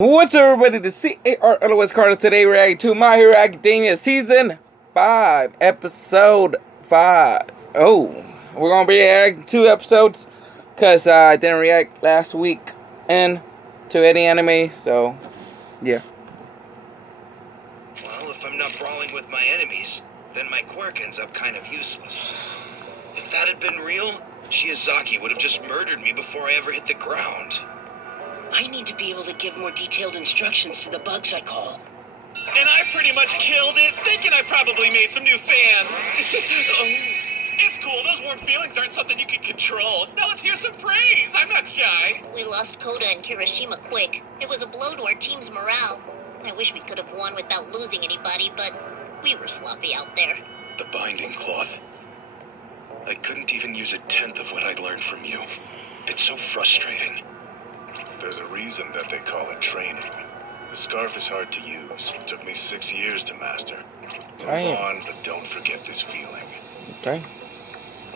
What's up, everybody? The CAR Otherwise Carter today reacting to My Hero Academia Season 5, Episode 5. Oh, we're going to be reacting to 2 episodes because I didn't react last week to any anime, so yeah. Well, if I'm not brawling with my enemies, then my quirk ends up kind of useless. If that had been real, Shiozaki would have just murdered me before I ever hit the ground. I need to be able to give more detailed instructions to the bugs I call. And I pretty much killed it, thinking I probably made some new fans. It's cool, those warm feelings aren't something you can control. Now let's hear some praise, I'm not shy. We lost Koda and Kirishima quick. It was a blow to our team's morale. I wish we could have won without losing anybody, but we were sloppy out there. The binding cloth. I couldn't even use 1/10 of what I'd learned from you. It's so frustrating. There's a reason that they call it training. The scarf is hard to use. It took me 6 years to master. Move on, but don't forget this feeling. Okay.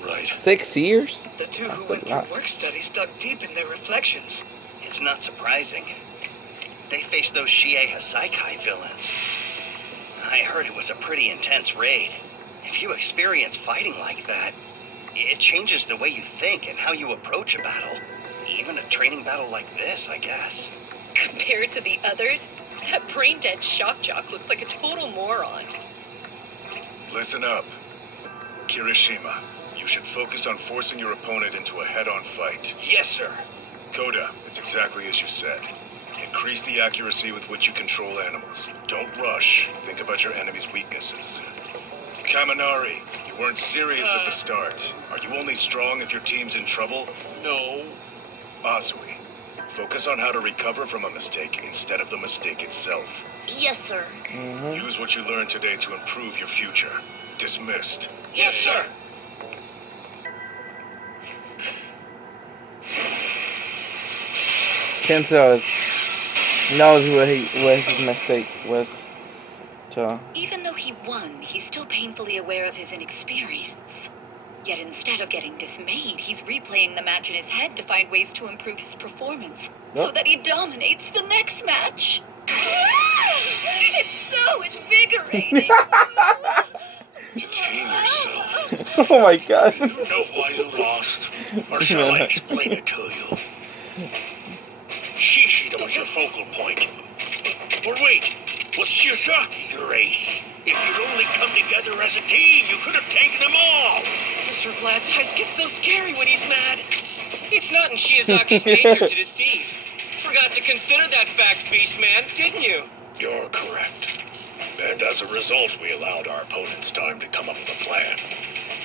Right. 6 years? The two who went through work studies dug deep in their reflections. It's not surprising. They faced those Shie Hasaikai villains. I heard it was a pretty intense raid. If you experience fighting like that, it changes the way you think and how you approach a battle. Even a training battle like this, I guess. Compared to the others, that brain-dead shock jock looks like a total moron. Listen up. Kirishima, you should focus on forcing your opponent into a head-on fight. Yes, sir. Koda, it's exactly as you said. Increase the accuracy with which you control animals. Don't rush. Think about your enemy's weaknesses. Kaminari, you weren't serious at the start. Are you only strong if your team's in trouble? No. Asui, focus on how to recover from a mistake instead of the mistake itself. Yes, sir. Use what you learned today to improve your future. Dismissed. Yes, sir. Kenzo knows what his mistake was. So Even though he won, he's still painfully aware of his inexperience. Yet instead of getting dismayed, he's replaying the match in his head to find ways to improve his performance, so that he dominates the next match. It's so invigorating. Contain yourself. oh my god. You know why you lost? Or shall I explain it to you? Shishida was your focal point. Or wait, was Shiozaki your ace? If you'd only come together as a team, you could have taken them all! Mr. Vlad's eyes get so scary when he's mad. It's not in Shiozaki's nature to deceive. Forgot to consider that fact, Beastman, didn't you? You're correct. And as a result, we allowed our opponents time to come up with a plan.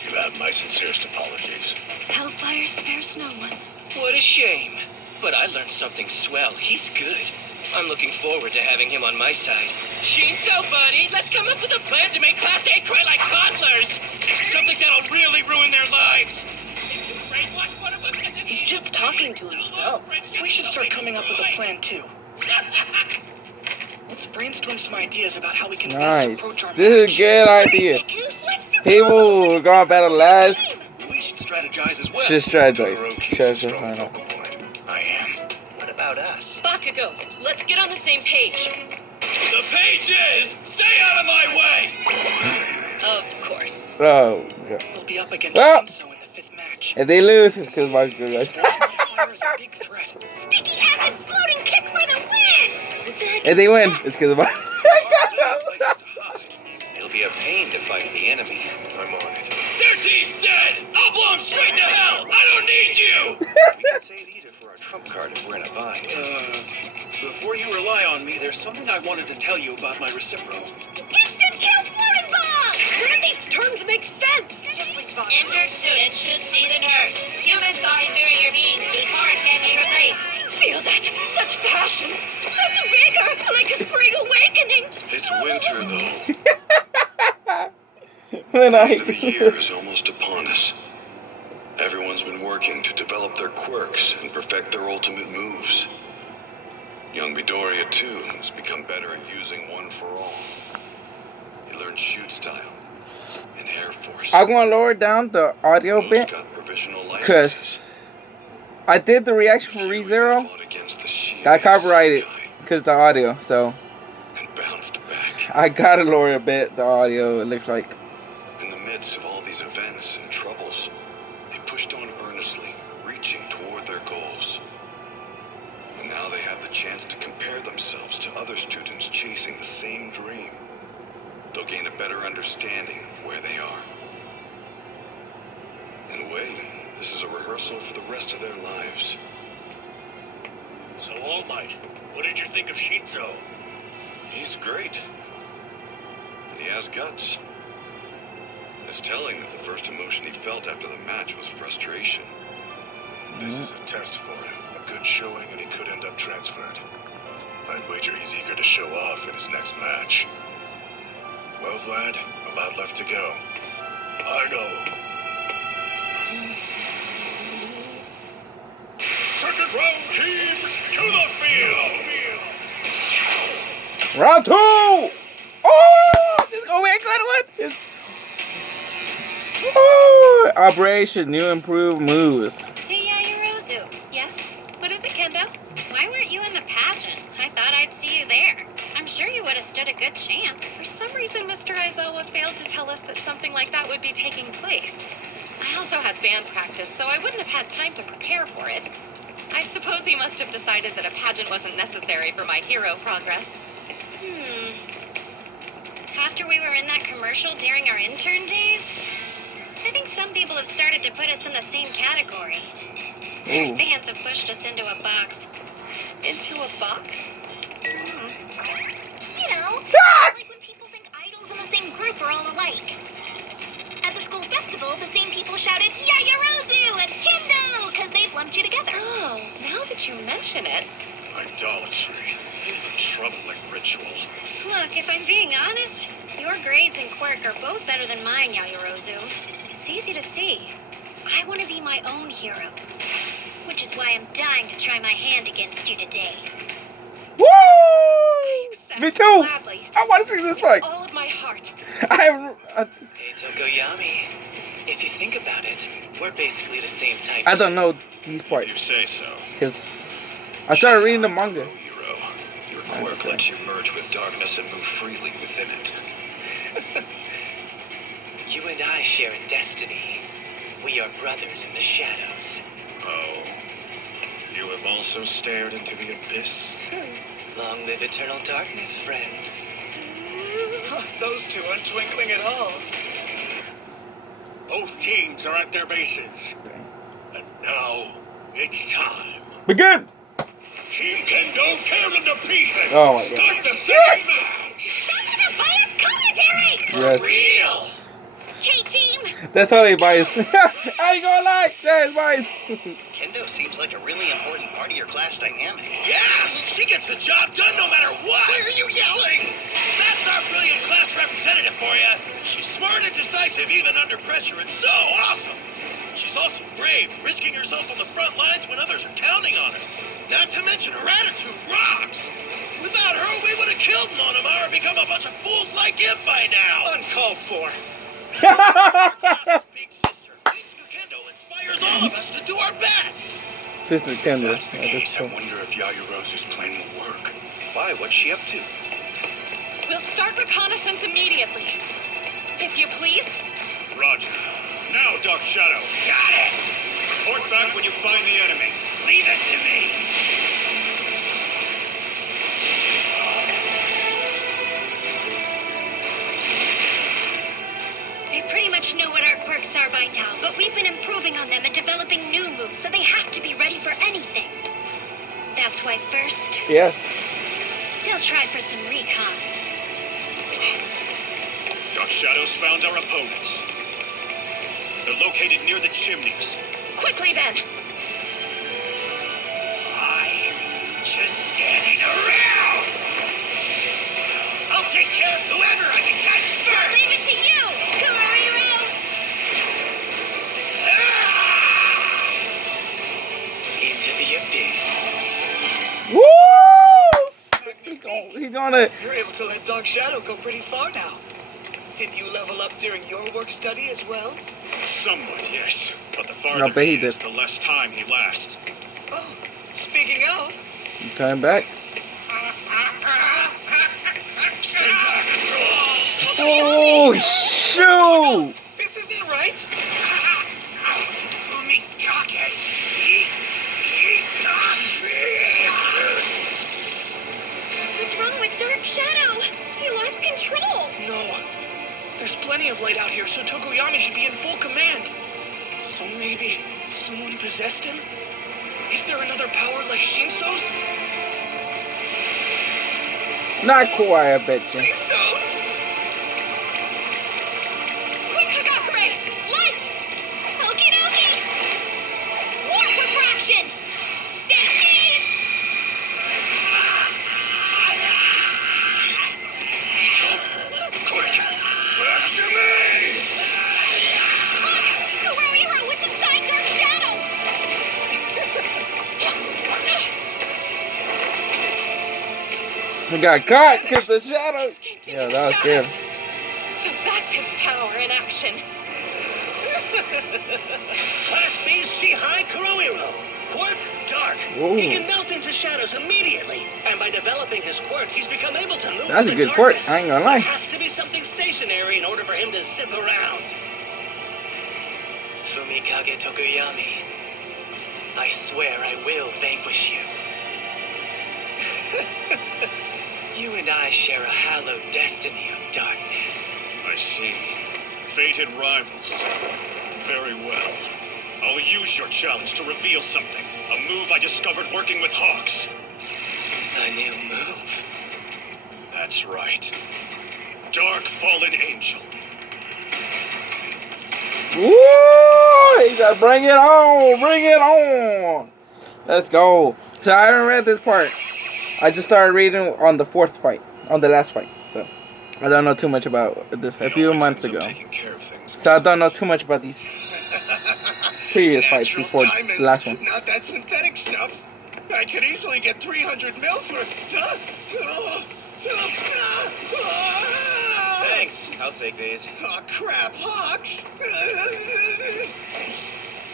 You have my sincerest apologies. Hellfire spares no one. What a shame. But I learned something swell. He's good. I'm looking forward to having him on my side. Shinso, buddy, let's come up with a plan to make Class A cry like toddlers. Something that'll really ruin their lives. He's just talking to himself. We should start coming up with a plan too. Let's brainstorm some ideas about how we can best Nice. approach our This is a good idea. People who are going battle last We should strategize as well. should strategize. Todoroki's a strong Strategize. focal point. I am. What about us? Bakugo, let's get on the same page. The page is, stay out of my way! Of course. Oh, yeah. We'll be up against Ah! Shinso in the 5th match. If they lose, it's because my good His guys. force multiplier is a big threat. Sticky acid floating kick for the win! If they win, it's because of my. It'll be a pain to fight the enemy. I'm on it. Their team's dead! I'll blow them straight to hell! I don't need you! We can save Ida for our trump card if we're in a bind. Before you rely on me, there's something I wanted to tell you about my Recipro. Instant kill floating bomb! None of these terms make sense! Injured student should see the nurse. Humans are inferior beings whose parts can be replaced. Feel that? Such passion, such vigor, like a spring awakening. It's winter, though. When The end of the year is almost upon us. Everyone's been working to develop their quirks and perfect their ultimate moves. Young Midoriya, too, has become better at using one for all. He learned shoot style and Air Force. I'm gonna lower down the audio Most bit got provisional because licenses. I did the reaction for ReZero. Fought against the Shias. Got copyrighted because the audio. So and bounced back. I gotta lower a bit the audio. It looks like. In the midst of all these events and troubles, they pushed on earnestly, reaching toward their goals. And now they have the chance to compare themselves to other students chasing the same dream. They'll gain a better understanding of where they are. In a way, this is a rehearsal for the rest of their lives. So, All Might, what did you think of Shinzo? He's great. And he has guts. It's telling that the first emotion he felt after the match was frustration. This is a test for him. A good showing, and he could end up transferred. I'd wager he's eager to show off in his next match. Well, Vlad, a lot left to go. I know. Second round teams to the field. Round 2! Oh! This is gonna be a good one! Oh, Operation New Improved Moves. Hey, Yaoyorozu. Yes? What is it, Kendo? Why weren't you in the pageant? I thought I'd see you there. I'm sure you would have stood a good chance. For some reason, Mr. Aizawa failed to tell us that something like that would be taking place. I also had band practice, so I wouldn't have had time to prepare for it. I suppose he must have decided that a pageant wasn't necessary for my hero progress. After we were in that commercial during our intern days, I think some people have started to put us in the same category. Ooh. Our fans have pushed us into a box. Into a box? You know, like when people think idols in the same group are all alike. At the school festival, the same people shouted Yaoyorozu and Kendo because they've lumped you together. Oh, now that you mention it. Idolatry. A troubling ritual. Look, if I'm being honest, your grades and quirk are both better than mine, Yaoyorozu. It's easy to see. I want to be my own hero, which is why I'm dying to try my hand against you today. Woo! Accept Me too! Gladly. I want to see this With fight. all of my heart. I have. Hey, Tokoyami. If you think about it, we're basically the same type. I don't know these If you parts say so. because I started reading the manga. Hero, your quirk lets you merge with darkness and move freely within it. You and I share a destiny. We are brothers in the shadows. Oh. You have also stared into the abyss? Long live eternal darkness, friend. Those two aren't twinkling at all. Both teams are at their bases. And now, it's time. Begin! Team Kendo, tear them to pieces! Oh my God. Start the second match! Stop with the biased commentary! Yes. Real! Hey, team! That's how they bias. I ain't gonna lie. That is bias. Kendo seems like a really important part of your class dynamic. Yeah! She gets the job done no matter what! Why are you yelling? That's our brilliant class representative for you! She's smart and decisive even under pressure and so awesome! She's also brave, risking herself on the front lines when others are counting on her. Not to mention her attitude rocks! Without her, we would have killed Monomar and become a bunch of fools like him by now! Uncalled for. Class's big sister, Mitsuko Kendo, inspires all of us to do our best! Sister Kendall. That's the case, I wonder if Yaoyorozu's plan will work. Why? What's she up to? We'll start reconnaissance immediately. If you please. Roger. Now, Dark Shadow. Got it! Report back when you find the enemy. Leave it to me! They pretty much know what our quirks are by now, but we've been improving on them and developing new moves, so they have to be ready for anything. That's why first, Yes. they'll try for some recon. Dark Shadows found our opponents. They're located near the chimneys. Quickly then. Why are you just standing around? I'll take care of whoever I can catch I'll leave first! it to you, Kuroriro! Into the abyss. Woo! He's gonna. You're able to let Dark Shadow go pretty far now. Did you level up during your work study as well? Somewhat, yes. But the I farther bet he he is, did. the less time he lasts. Oh, speaking of, He's coming back. Oh, shoot! This isn't right. Fumikage. What's wrong with Dark Shadow? He lost control. No. There's plenty of light out here, so Tokoyami should be in full command. So maybe someone possessed him? Is there another power like Shinso's? Not quite, I bet you. Please don't! Quick, Kagakure! Light! Okie dokie! Warp refraction! Say cheese! Quick! Back to me! Look! Kurohiro was inside Dark Shadow! He got caught because the shadow. Escaped into Yeah, the that was good. shadows. So that's his power in action. Class B's Shihai Kurohiro. Quirk, dark. Ooh. He can melt into shadows immediately. And by developing his quirk, he's become able to move That's in a the good quirk, darkness. I ain't gonna lie. There has to be something stationary in order for him to zip around. Fumikage Tokoyami. I swear I will vanquish you. You and I share a hallowed destiny of darkness. I see. Fated rivals. Very well. I'll use your challenge to reveal something. A move I discovered working with Hawks. A new move. That's right. Dark Fallen Angel. Woo! He said, bring it on! Bring it on! Let's go. So I haven't read this part. I just started reading on the fourth fight. On the last fight. So I don't know too much about this. A few months ago. Taking care of things. So I don't know too much about these previous fights before the last one. Not that synthetic stuff. I could easily get 300 mil for it. Thanks. I'll take these. Oh, crap, Hawks.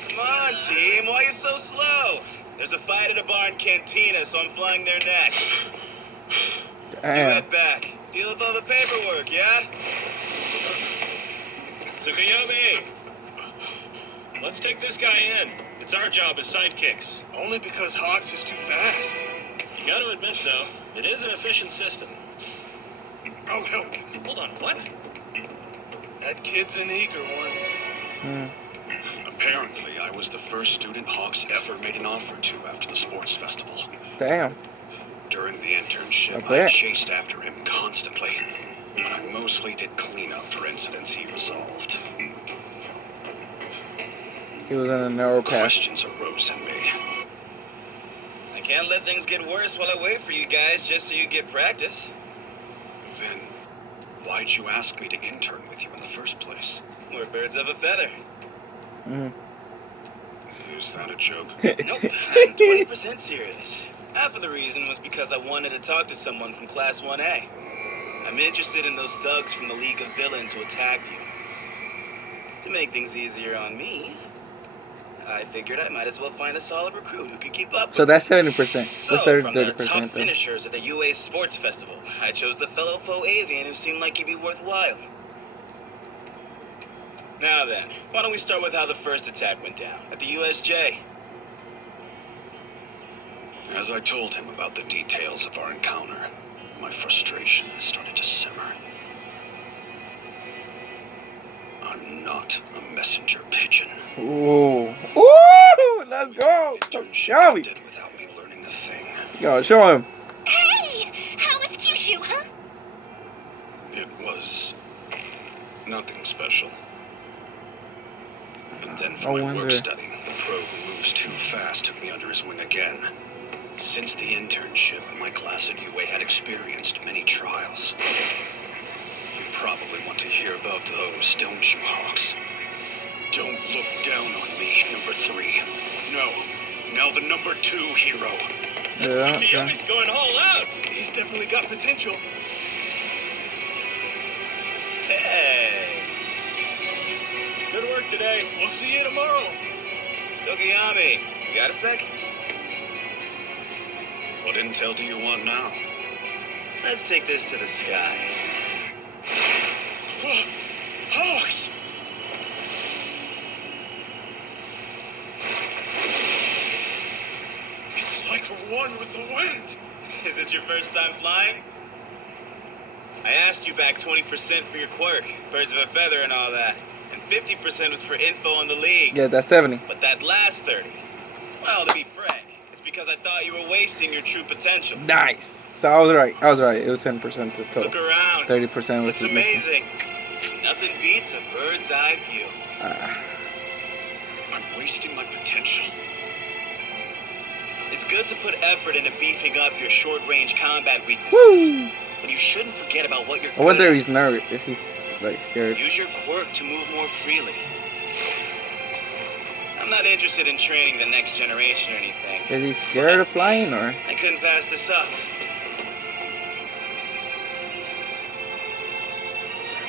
Come on, team. Why are you so slow? There's a fight at a bar in Cantina, so I'm flying there next. You Damn. head back. Deal with all the paperwork, yeah? Tsukuyomi! Let's take this guy in. It's our job as sidekicks. Only because Hawks is too fast. You gotta admit, though, it is an efficient system. I'll help you. Hold on, what? That kid's an eager one. Hmm. Apparently, I was the first student Hawks ever made an offer to after the sports festival. Damn. During the internship, I bet. I chased after him constantly, but I mostly did cleanup for incidents he resolved. He was in a narrow path. Questions arose in me. I can't let things get worse while I wait for you guys just so you get practice. Then, why'd you ask me to intern with you in the first place? We're birds of a feather. Mm. Is that a joke? Nope, I'm 20% serious. Half of the reason was because I wanted to talk to someone from Class 1A. I'm interested in those thugs from the League of Villains who attacked you. To make things easier on me, I figured I might as well find a solid recruit who could keep up So with that's me. 70%. So, What's from the 30% top though? finishers at the UA Sports Festival, I chose the fellow faux avian who seemed like he'd be worthwhile. Now then, why don't we start with how the first attack went down at the USJ? As I told him about the details of our encounter, my frustration started to simmer. I'm not a messenger pigeon. Ooh. Ooh! Let's go! Internship Show me! ended without me learning a thing. Yo, show him. Hey! How was Kyushu, huh? It was nothing special. And then for I my wonder- work study, the pro who moves too fast took me under his wing again. Since the internship, my class at UA had experienced many trials. You probably want to hear about those, don't you, Hawks? Don't look down on me, number 3. No, now the number 2 hero. Yeah, yeah. Tsukuyomi's going all out! He's definitely got potential. Hey! Good work today. We'll see you tomorrow. Tokoyami, you got a sec? What intel do you want now? Let's take this to the sky. Hawks! It's like we're one with the wind. Is this your first time flying? I asked you back 20% for your quirk, birds of a feather and all that. And 50% was for info on the league. Yeah, that's 70. But that last 30, well, to be frank, it's because I thought you were wasting your true potential. Nice. So I was right. It was 10% to total. Look around. 30% was It's amazing. Nothing beats a bird's eye view. I'm wasting my potential. It's good to put effort into beefing up your short-range combat weaknesses. Woo! But you shouldn't forget about what you're I wonder if good he's nervous, if he's like scared. at. Use your quirk to move more freely. I'm not interested in training the next generation or anything. Is he scared of flying or? I couldn't pass this up.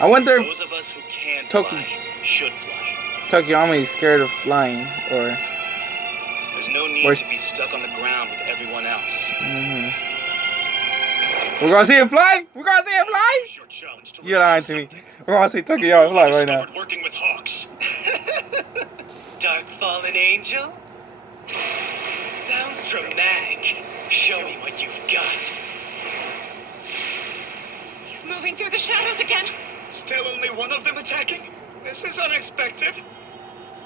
I wonder Those if of us who can Toki- fly should fly. Tokiyama is scared of flying or. There's no need Where's- to be stuck on the ground with everyone else. We're gonna see him fly. We're gonna see him fly. It's your challenge to You're lying to me. We're gonna see Tokiyama fly right now. Started working with Hawks. Dark fallen angel? Sounds dramatic. Show me what you've got. He's moving through the shadows again. Still only one of them attacking? This is unexpected.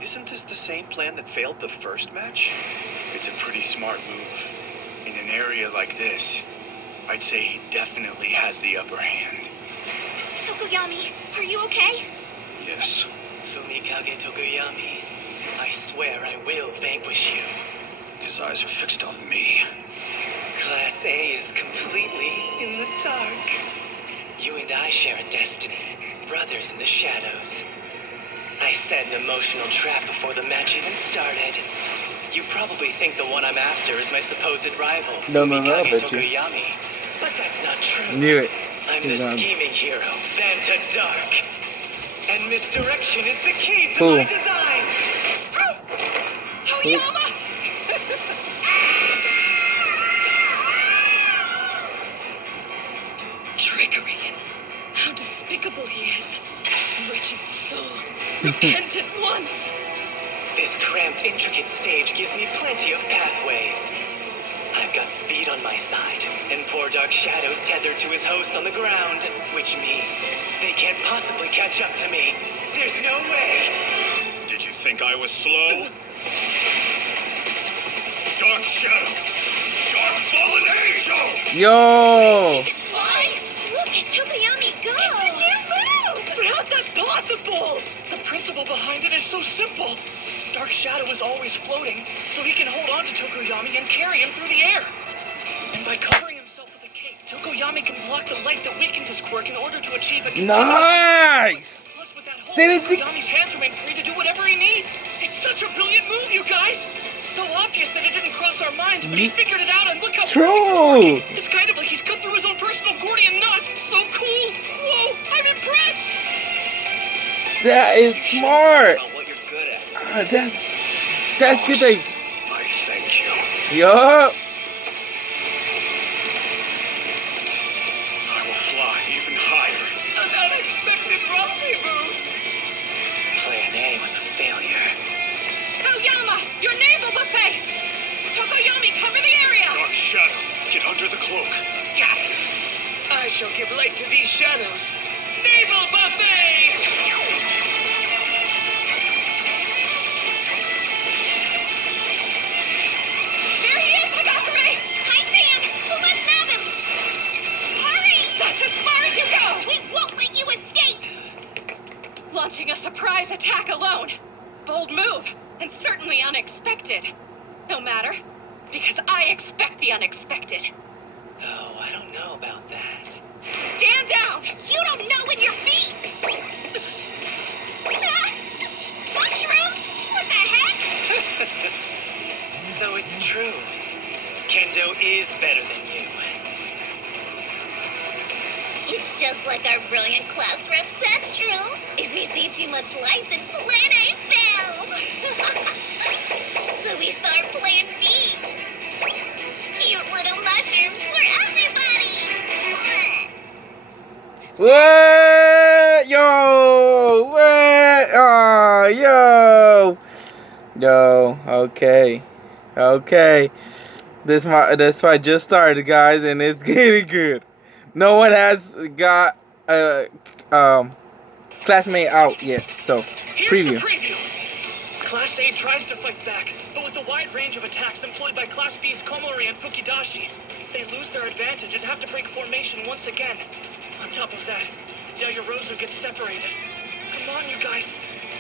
Isn't this the same plan that failed the first match? It's a pretty smart move. In an area like this, I'd say he definitely has the upper hand. Tokoyami, are you okay? Yes. Fumikage Tokuyami, I swear I will vanquish you. His eyes are fixed on me. Class A is completely in the dark. You and I share a destiny, brothers in the shadows. I set an emotional trap before the match even started. You probably think the one I'm after is my supposed rival, No, I Fumikage bet you. Tokuyami. But that's not true. Knew it. I'm the He's on. scheming hero, Vanta Dark. And misdirection is the key to Cool. my designs. Aoyama! Trickery. How despicable he is. Wretched soul. Repent at once. This cramped, intricate stage gives me plenty of pathways. I've got speed on my side, and poor Dark Shadow's tethered to his host on the ground, which means they can't possibly catch up to me. There's no way. Did you think I was slow? Dark Shadow! Dark Fallen Angel! Yo. Fly? Look at Tokoyami go! It's a new move! How's that possible? The principle behind it is so simple. Dark Shadow is always floating, so he can hold on to Tokoyami and carry him through the air. And by covering himself with a cape, Tokoyami can block the light that weakens his quirk in order to achieve a continuous... Nice. Plus, with that hold, Did it- Tokoyami's hands remain free to do whatever he needs. It's such a brilliant move, you guys. So obvious that it didn't cross our minds, but he figured it out, and look how True. perfect it's working. It's kind of like he's cut through his own personal Gordian knot. So cool. Whoa, I'm impressed. That is smart. About what you're good at. That's good. They. I thank you. Yup. I will fly even higher. An unexpected rendezvous. Plan A was a failure. Aoyama, your naval buffet. Tokoyami, cover the area. Dark Shadow, get under the cloak. Got it. I shall give light to these shadows. Naval buffet! There he is, Hagakure. Hi, Sam! Well, let's nab him! Hurry! That's as far as you go. We won't let you escape! Launching a surprise attack alone. Bold move, and certainly unexpected. No matter, because I expect the unexpected. Oh, I don't know about that. Stand down! You don't know when your feet! Ah! Mushrooms? What the heck? So it's true. Kendo is better than you. It's just like our brilliant class rep said, true. If we see too much light, then plan A fails. So we start plan B. Cute little mushrooms for everybody. What? Yo. Yo, okay. This fight just started, guys, and it's getting good. No one has got a classmate out yet, so Here's preview. the preview. Class A tries to fight back, but with the wide range of attacks employed by Class B's Komori and Fukidashi, they lose their advantage and have to break formation once again. On top of that, Yayorozu gets separated. Come on, you guys.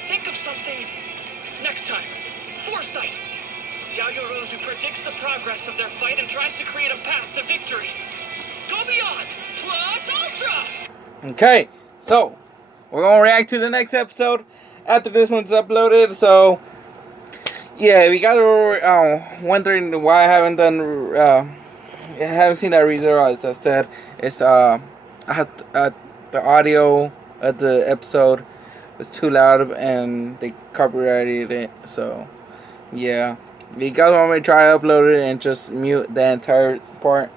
Think of something. Next time. Foresight. Yayorozu predicts the progress of their fight and tries to create a path to victory. Go Beyond plus Ultra! Okay, so we're gonna react to the next episode after this one's uploaded. So yeah, we guys were wondering why I haven't done I haven't seen that ReZero. As I said, it's I had the audio of the episode was too loud and they copyrighted it. So yeah, if you guys want me to try to upload it and just mute the entire part,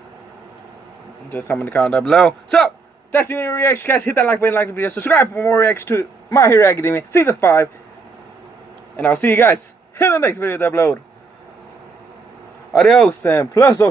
just tell me in the comment down below. So that's the only reaction, guys. Hit that like button, like the video, subscribe for more reactions to My Hero Academia Season 5. And I'll see you guys in the next video to upload. Adios and plus